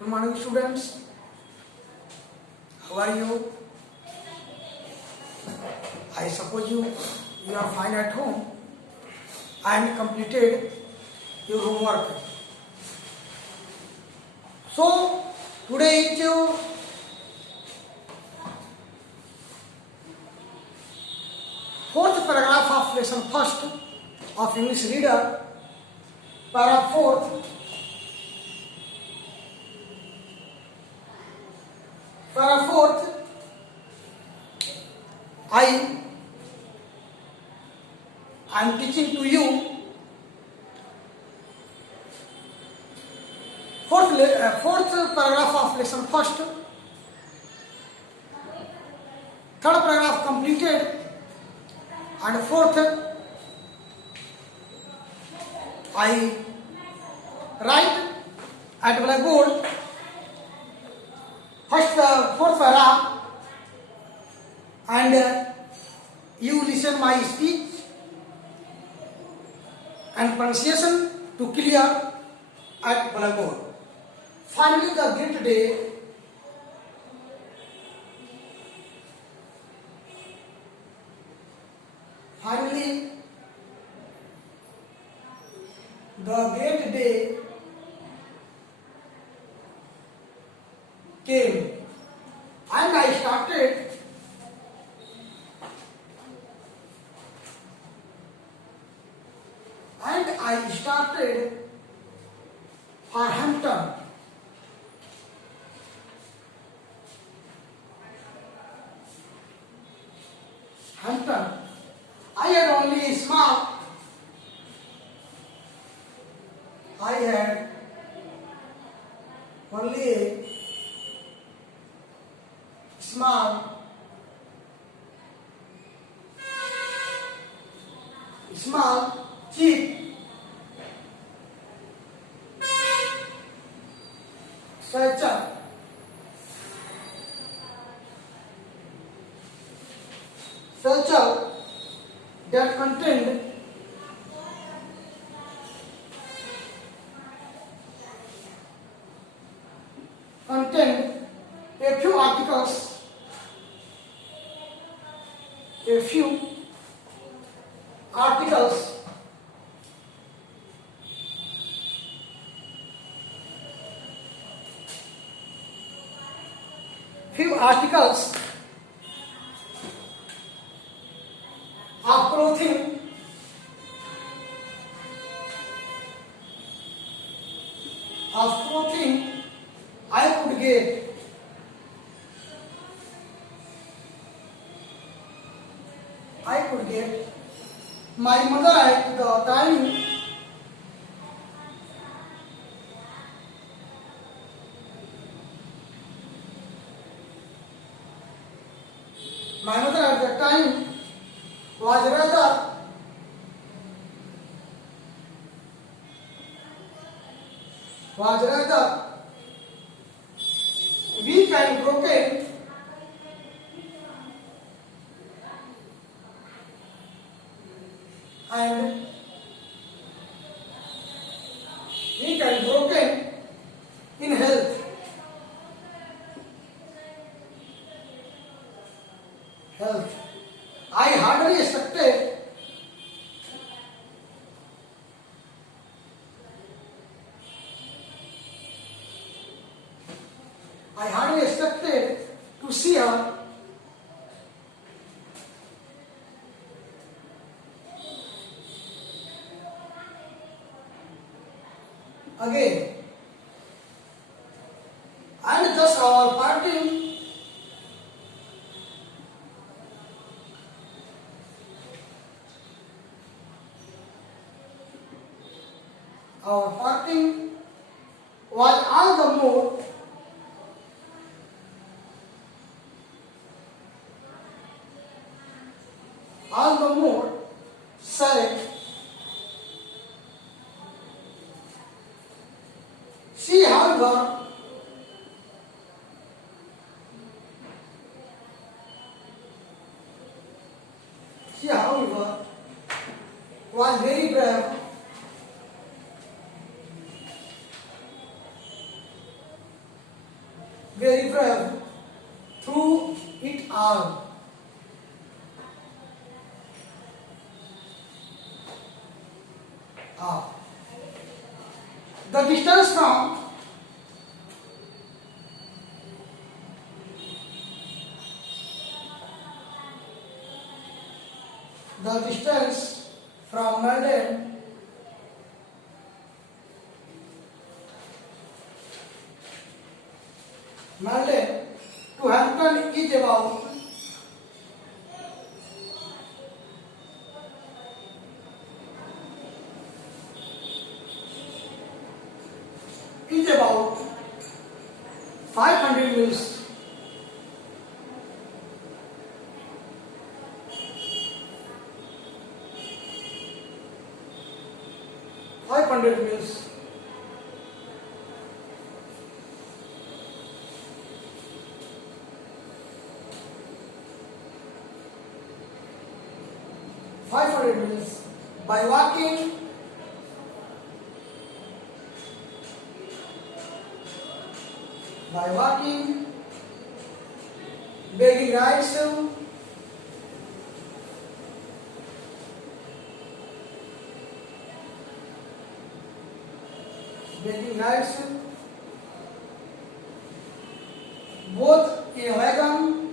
Good morning, students. How are you? I suppose you are fine at home and completed your homework. So today is your fourth paragraph of lesson first of English reader, paragraph fourth. Paragraph fourth, I am teaching to you fourth paragraph of lesson first. Third paragraph completed and fourth I write at blackboard. First fourth paragraph and you listen my speech and pronunciation to clear at blackboard. Finally, the great day. Finally, the great day came and I started for Hampton. I had only a small. I had only a small cheap satchel that contained a few articles, few articles of clothing I could get. My mother at the time was rather weak and broken, in health. I hardly expected to see her again, and thus our parting was all the more sad. She, however, was very brave very brave through it all. Ah. The distance from Malden to Hampton is about 500 miles. Miles. By walking, begging rights, both in a wagon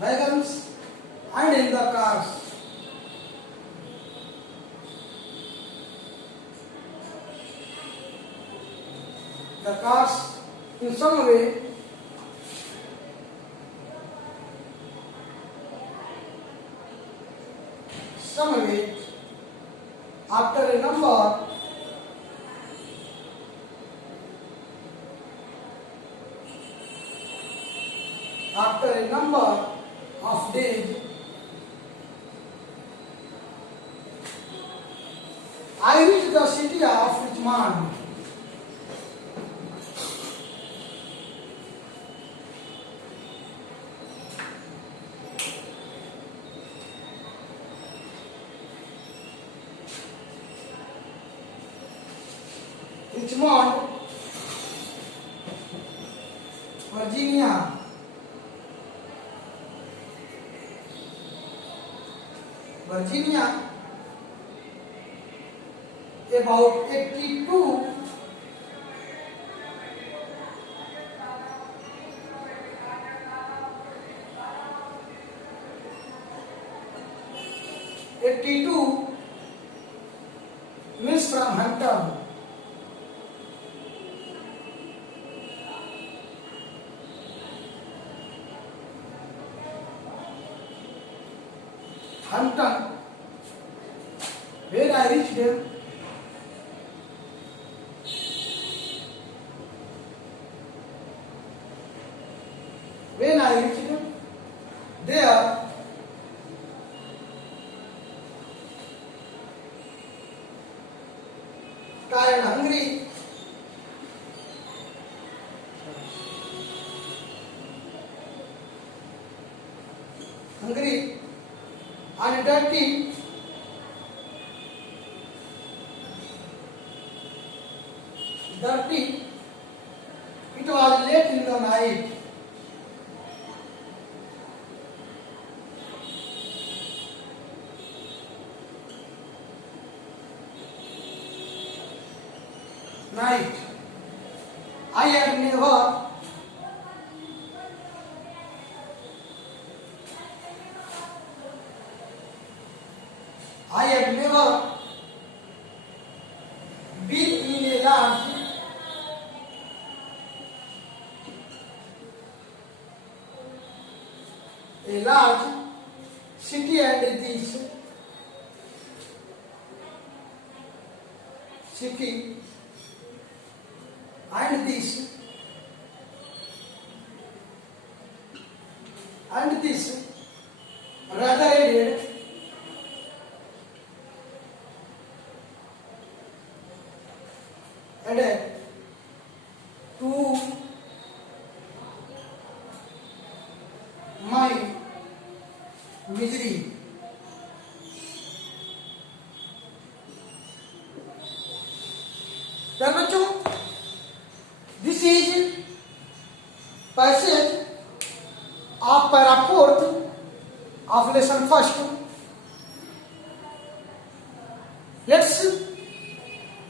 wagons and in the cars. The cars in some way after a number of days, I reached the city of Richmond. Richmond, Virginia. About 82 miles from Hampton. Where I reached there, when I reached there, tired and hungry, and dirty, it was late in the night. I had never been in a large city, and this rather added to my misery. of lesson first. Let's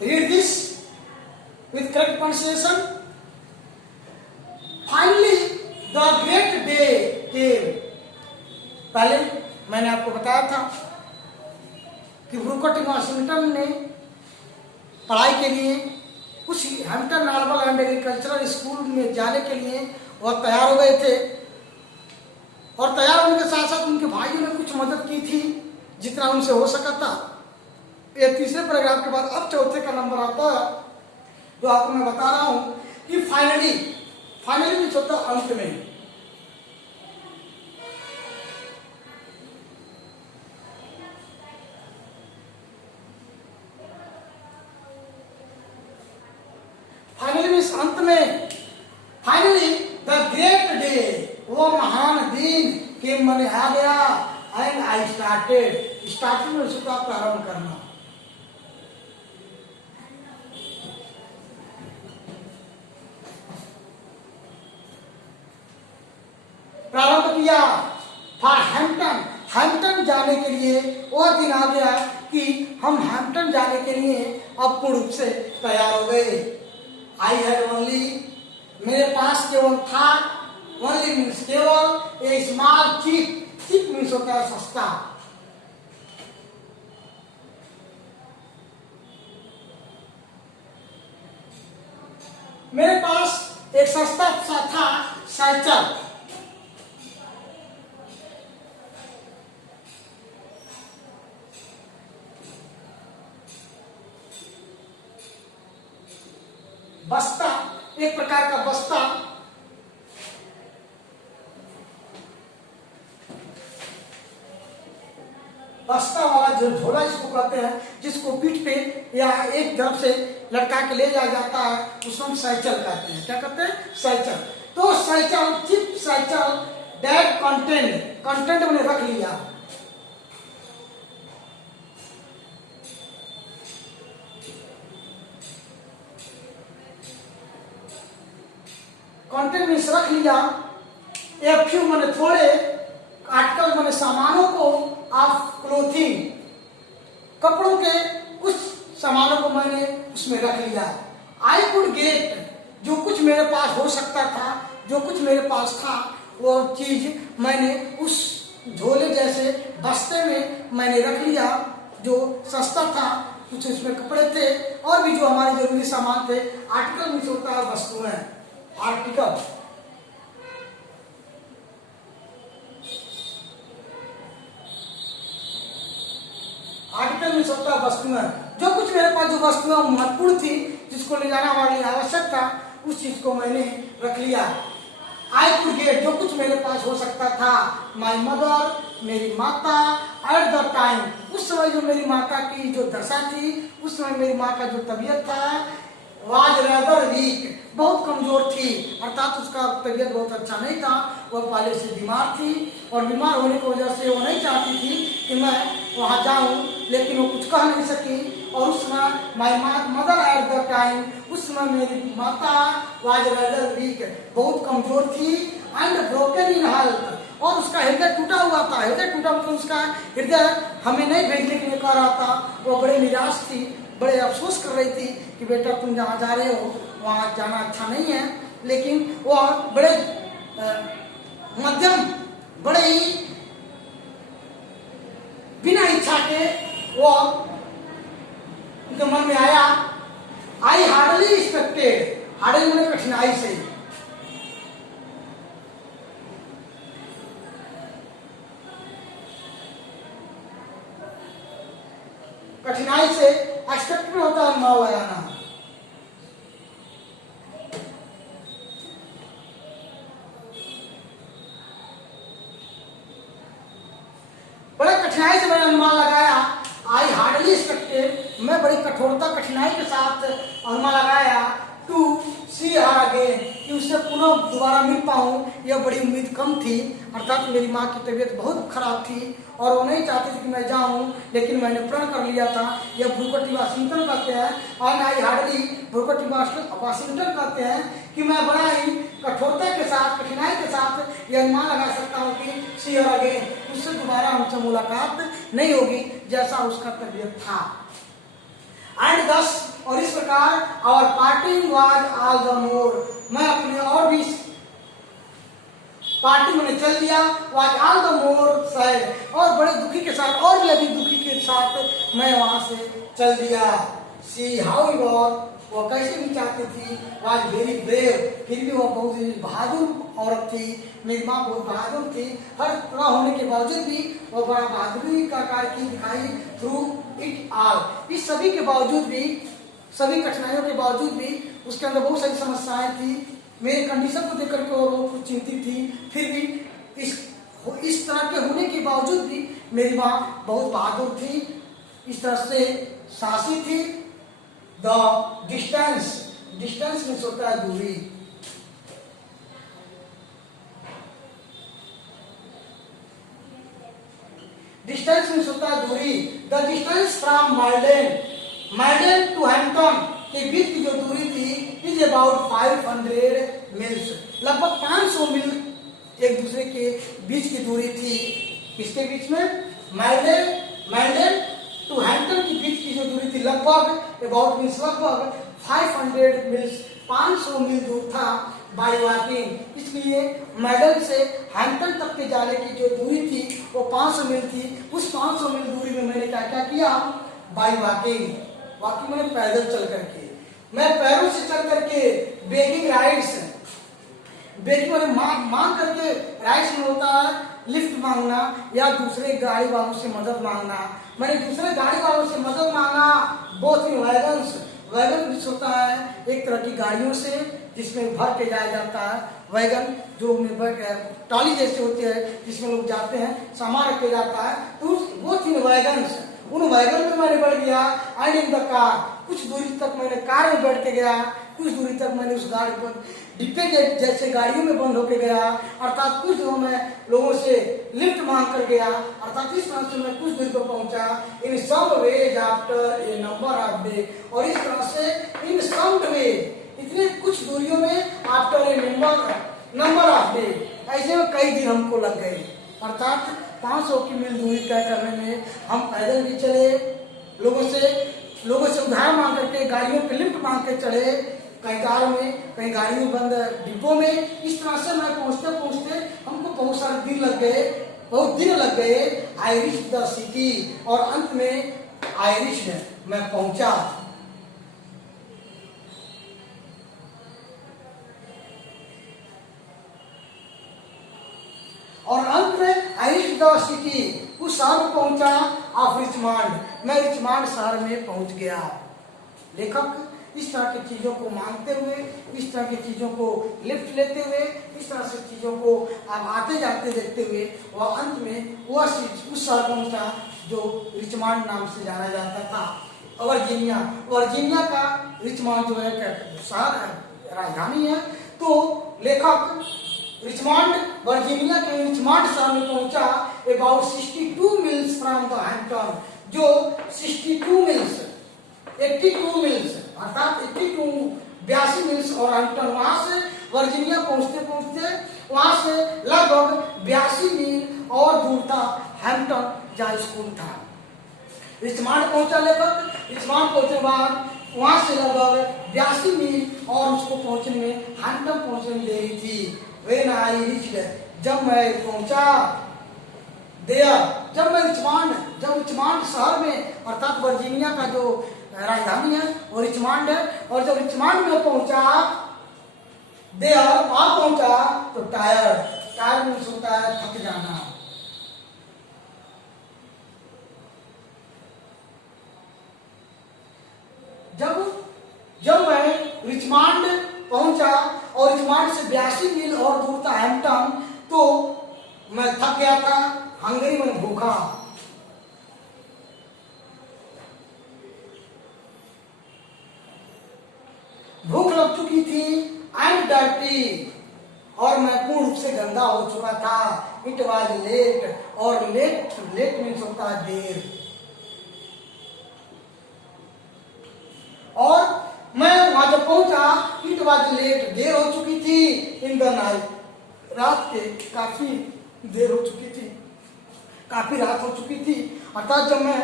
read this with correct pronunciation. Finally, the great day came. पहले मैंने आपको बताया था कि Brooker T Washington ने पढ़ाई के लिए उस Hampton normal and agricultural school में जाने के लिए वह तैयार हो गए थे, और तैयार होने के साथ साथ उनके भाइयों ने कुछ मदद की थी जितना उनसे हो सका था। ये तीसरे पैराग्राफ के बाद अब चौथे का नंबर आता है, जो आपको मैं बता रहा हूं कि फाइनली भी होता अंत में। फाइनली अंत में, फाइनली द ग्रेट डे, वो महान दिन के मन आ गया। एंड आई स्टार्टिंग में उसका प्रारंभ करना। प्रारंभ किया फॉर हैम्पटन जाने के लिए। वह दिन आ गया कि हम हैम्पटन जाने के लिए अब पूर्ण रूप से तैयार हो गए। आई हैड ओनली, मेरे पास केवल था, ओनली मीन्स केवल, ए स्मॉल चीप मीन्स होता है सस्ता। मेरे पास एक सस्ता सा था साइकिल। बस्ता, एक प्रकार का बस्ता, बस्ता वाला जो झोला जिसको कहते हैं, जिसको पीठ पे या एक तरफ से लटका के ले जाया जाता है, उसको हम साइकिल कहते हैं। क्या कहते हैं? साइकिल। तो cycle, chip cycle, that content मैंने रख लिया। कंटेंट में रख लिया। ए फ्यू मैंने थोड़े, आर्टिकल मैंने सामानों को, ऑफ क्लोथिंग, कपड़ों के कुछ सामानों को मैंने उसमें रख लिया। आई कुड गेट, जो कुछ मेरे पास हो सकता था, जो कुछ मेरे पास था, वो चीज मैंने उस झोले जैसे बस्ते में मैंने रख लिया, जो सस्ता था। कुछ उसमें कपड़े थे और भी जो हमारे जरूरी सामान थे। आर्टिकल में होता है वस्तुएं, आर्टिकल। आर्टिकल में होता है वस्तुएं। जो कुछ मेरे पास जो वस्तुएं महत्वपूर्ण थी, जिसको ले जाना हमारे लिए आवश्यक था, उस चीज को मैंने रख लिया। आई कुड गेट, जो कुछ मेरे पास हो सकता था। माई मदर, मेरी माता, एट द टाइम, उस समय जो मेरी माता की जो दशा थी, उस समय मेरी माँ का जो तबीयत था, वाज रेदर वीक, बहुत कमजोर थी, अर्थात उसका तबीयत बहुत अच्छा नहीं था। वह पहले से बीमार थी और बीमार होने की वजह से वो नहीं चाहती थी कि मैं वहां जाऊं, लेकिन वो कुछ कह नहीं सकी। और उस समय my mother at the time, उस समय मेरी माता वाज रेदर वीक, बहुत कमजोर थी। एंड ब्रोकन इन हेल्थ, और उसका हृदय टूटा हुआ था। हृदय टूटा मतलब उसका हृदय हमें नहीं भेजने के लिए कह रहा था। वो बड़े निराश थी, बड़े अफसोस कर रही थी कि बेटा तुम जहाँ जा रहे हो वहाँ जाना अच्छा नहीं है। लेकिन वो बड़े मध्यम, बड़े ही बिना इच्छा के वो उनके मन में आया। आई हार्डली एक्सपेक्टेड, हार्डली मैंने कठिनाई से, कठिनाई से एक्सपेक्ट में होता है माओ आना। बड़े कठिनाई से मैंने अनुमान लगाया। आई हार्डली एक्सपेक्टेड, मैं बड़ी कठोरता कठिनाई के साथ अनुमान लगाया। टू सी हर अगेन, कि उससे पुनः दोबारा मिल पाऊँ यह बड़ी उम्मीद कम थी। अर्थात मेरी माँ की तबीयत बहुत खराब थी और वो नहीं चाहती थी कि मैं जाऊँ, लेकिन मैंने प्रण कर लिया था। यह बुकर टी वाशिंगटन कहते हैं, और I hardly Booker T Washington कहते हैं कि मैं बड़ा ही कठोरता के साथ, कठिनाई के साथ यह अनुमान लगा सकता हूँ कि सी हर अगेन, उससे दोबारा हमसे मुलाकात नहीं होगी जैसा उसका तबीयत था। एंड दस, और इस प्रकार our parting was all the more, मैं अपने और भी पार्टी में चल दिया, was all the more sad, और बड़े दुखी के साथ, और भी अधिक दुखी के साथ मैं वहां से चल दिया। सी हाउ ही वॉज, वो कैसे भी चाहती थी, वाज वेरी ब्रेव, फिर भी वो बहुत ही बहादुर औरत थी। मेरी माँ बहुत बहादुर थी, हर तरह होने के बावजूद भी वो बड़ा बहादुरी का कार्य की दिखाई थ्रू इट ऑल। इस सभी के बावजूद भी, सभी कठिनाइयों के बावजूद भी उसके अंदर बहुत सारी समस्याएं थी। मेरे कंडीशन को देकर के वो कुछ चिंतित थी, फिर भी इस तरह के होने के बावजूद भी मेरी माँ बहुत बहादुर थी, इस तरह से साहसी थी। द डिस्टेंस, डिस्टेंस में होता है दूरी, डिस्टेंस में होता है दूरी। The distance from Milden to Hampton के बीच की जो दूरी थी इज अबाउट 500 मील्स, लगभग 500 मील एक दूसरे के बीच की दूरी थी। किसके बीच में? माइल्डेन टू हैम्पटन के बीच की जो दूरी थी लगभग अबाउट मीन्स लगभग 500 मील्स, 500 मील दूर था बाय वॉकिंग। इसलिए माइल्डेन से हैम्पटन तक के जाने की जो दूरी थी वो 500 मील थी। उस 500 मील दूरी में मैंने क्या क्या किया? बाय वॉकिंग, वॉकिंग मैंने पैदल चल करके, मैं पैरों से चल करके, बेगिंग राइड्स, बेगिंग मैंने मांग करके, राइड्स में होता है लिफ्ट मांगना या दूसरे गाड़ी वालों से मदद मांगना। मैंने दूसरे गाड़ी वालों से मदद मांगा, बोथ इन वैगन्स, वैगन भी होता है एक तरह की गाड़ियों से जिसमें भर के जाया जाता है। वैगन जो ट्रॉली जैसे होती है जिसमें लोग जाते हैं, सामान रखे जाता है, तो वो तीन वैगन्स, उन वैगन में मैंने बैठ गया। एंड इन द कार, कुछ दूरी तक मैंने कार में बैठ के गया, कुछ दूरी तक मैंने उस गाड़ी पर डिब्बे जैसे गाड़ियों में बंद होके गया, अर्थात कुछ दूर में लोगों से लिफ्ट मांग कर गया, अर्थात इस तरह से मैं कुछ दूरी पर पहुंचा। In some ways after a number of day, और इस तरह से इन सम वेज, इतने कुछ दूरियों में after a number of day, ऐसे में कई दिन हमको लग गए। अर्थात 500 की मील दूरी तय करने में हम पैदल भी चले, लोगों से उधार मांग करके, गाड़ियों पे लिफ्ट मांग के चढ़े, कहीं कार में, कहीं गाड़ी में बंद डिब्बों में। इस तरह से मैं पहुंचते पहुंचते हमको बहुत सारे दिन लग गए, बहुत दिन लग गए। आई रीच द सिटी, और अंत में आयरिश मैं पहुंचा। और अंत में आयरिश द सिटी, उस शहर में पहुंचा ऑफ रिचमंड, मैं रिचमंड शहर में पहुंच गया। लेखक इस तरह की चीजों को मांगते हुए, इस तरह की चीजों को लिफ्ट लेते हुए, इस तरह से चीजों को आप आते जाते देखते हुए वह अंत में वह उस शहर पहुंचा जो रिचमंड नाम से जाना जाता था। वर्जीनिया का रिचमंड जो है शहर है, राजधानी है। तो लेखक रिचमंड, वर्जीनिया के रिचमंड शहर में पहुंचा अबाउट 62 मील्स फ्रॉम द हैम्पटन, जो 62 मील्स, 82 मील्स, अर्थात 82 मील्स और हैम्पटन, वहां से वर्जीनिया पहुंचते पहुंचते वहां से लगभग 82 मील और दूर था हैम्पटन जहां स्कूल था। रिचमंड पहुंचा लेखक, रिचमंड पहुंचने बाद वहां से लगभग 82 मील और उसको पहुंचने में, हैम्पटन पहुंचने में देरी थी। When I reached, जब मैं पहुंचा there, जब रिचमंड शहर में, अर्थात वर्जीनिया का जो राजधानी है वो रिचमंड है, और जब रिचमंड में पहुंचा there, वहां पहुंचा तो टायर मीन्स होता है थक जाना। जब मैं रिचमंड पहुंचा और रिचमंड से 82 मील और दूर था हैम्पटन, तो मैं थक गया था, हंगरी में भूखा। भूख लग चुकी थी, आई एम डर्टी, और मैं पूर्ण रूप से गंदा हो चुका था। इट वॉज लेट, और लेट लेट मीन्स होता है देर। और मैं वहां जब पहुंचा, इट वॉज लेट, देर हो चुकी थी, इन द नाइट, रात के काफी देर हो चुकी थी, काफी रात हो चुकी थी। अर्थात जब मैं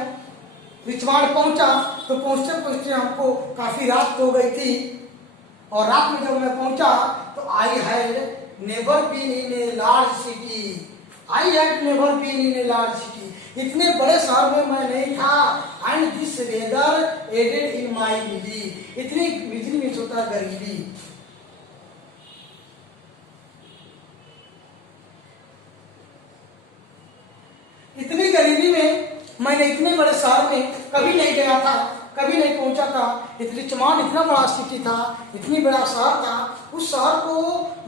रिचवाड़ पहुंचा तो पहुंचते पहुंचते हमको काफी रात हो गई थी। और रात में जब मैं पहुंचा तो I had never been in a large city, I had never been in a large city, इतने बड़े शहर में मैं नहीं था। And this weather added in my मिली, इतनी बिजली में होता गरीबी, इतनी गरीबी में मैंने इतने बड़े शहर में कभी नहीं गया था, कभी नहीं पहुंचा था। रिचमंड इतना बड़ा सिटी था, इतनी बड़ा शहर था, उस शहर को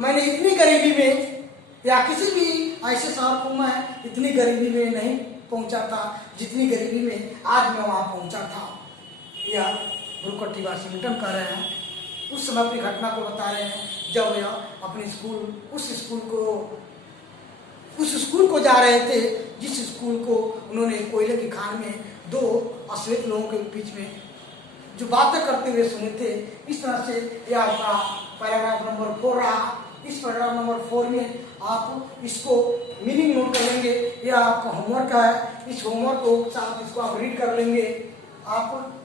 मैंने इतनी गरीबी में, या किसी भी ऐसे शहर को मैं इतनी गरीबी में नहीं पहुंचा था जितनी गरीबी में आज मैं वहां पहुंचा था। यह ब्रूकर वाशिंगटन कह रहे हैं, उस समय अपनी घटना को बता रहे हैं जब यह अपने स्कूल, उस स्कूल को जा रहे थे जिस स्कूल को उन्होंने कोयले की खान में दो अश्वेत लोगों के बीच में जो बातें करते हुए सुने थे। इस तरह से यह आपका पैराग्राफ नंबर 4 रहा। इस पैराग्राफ नंबर 4 में आप इसको मीनिंग नोट कर लेंगे, यह आपका होमवर्क है। इस होमवर्क को साथ इसको आप रीड कर लेंगे, आप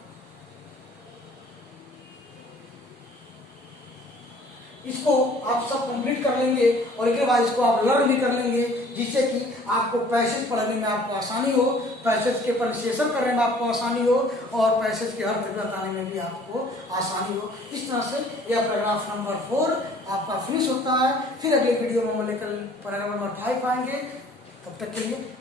इसको आप सब कंप्लीट कर लेंगे और इसके बाद इसको आप लर्न भी कर लेंगे, जिससे कि आपको पैसेज पढ़ने में आपको आसानी हो, पैसेज के प्रोनाउंसिएशन करने में आपको आसानी हो और पैसेज के अर्थ बताने में भी आपको आसानी हो। इस तरह से यह पैराग्राफ नंबर 4 आपका फिनिश होता है। फिर अगले वीडियो में हम लेकर पैराग्राफ नंबर 5 आएंगे। तब तक के लिए